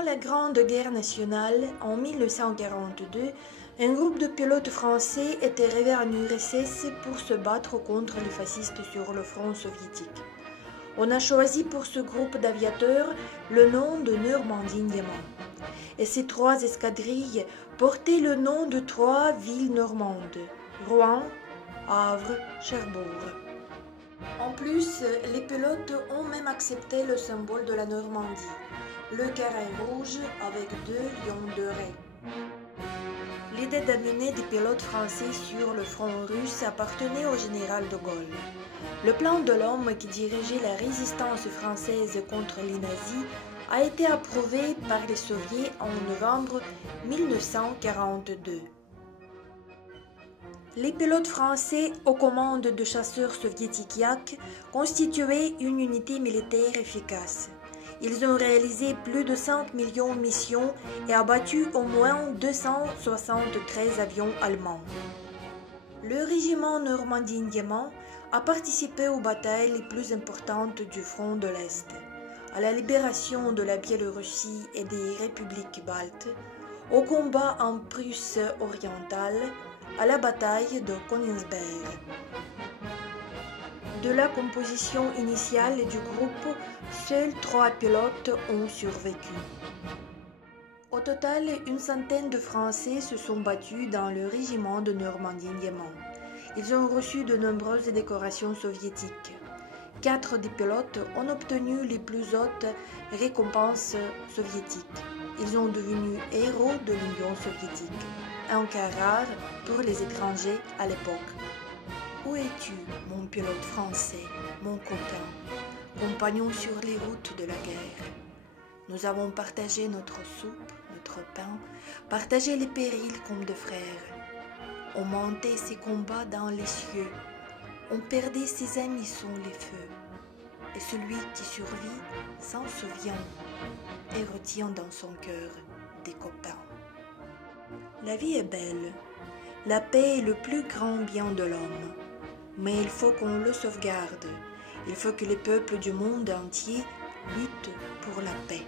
Pendant la Grande Guerre nationale, en 1942, un groupe de pilotes français était arrivé en URSS pour se battre contre les fascistes sur le front soviétique. On a choisi pour ce groupe d'aviateurs le nom de Normandie-Diamant. Et ces 3 escadrilles portaient le nom de 3 villes normandes, Rouen, Havre, Cherbourg. En plus, les pilotes ont même accepté le symbole de la Normandie, le carré rouge avec 2 lions de Ré. L'idée d'amener des pilotes français sur le front russe appartenait au général de Gaulle. Le plan de l'homme qui dirigeait la résistance française contre les nazis a été approuvé par les soviets en novembre 1942. Les pilotes français aux commandes de chasseurs soviétiques Yak constituaient une unité militaire efficace. Ils ont réalisé plus de 5 millions de missions et abattu au moins 273 avions allemands. Le régiment Normandie-Diamant a participé aux batailles les plus importantes du front de l'Est, à la libération de la Biélorussie et des républiques baltes, au combat en Prusse orientale, à la bataille de Königsberg. De la composition initiale du groupe, seuls 3 pilotes ont survécu. Au total, une centaine de Français se sont battus dans le régiment de Normandie-Diamant. Ils ont reçu de nombreuses décorations soviétiques. 4 des pilotes ont obtenu les plus hautes récompenses soviétiques. Ils sont devenus héros de l'Union soviétique, un cas rare pour les étrangers à l'époque. Où es-tu, mon pilote français, mon copain, compagnon sur les routes de la guerre? Nous avons partagé notre soupe, notre pain, partagé les périls comme des frères. On montait ses combats dans les cieux, on perdait ses amis sous les feux. Et celui qui survit s'en souvient et retient dans son cœur des copains. La vie est belle, la paix est le plus grand bien de l'homme, mais il faut qu'on le sauvegarde, il faut que les peuples du monde entier luttent pour la paix.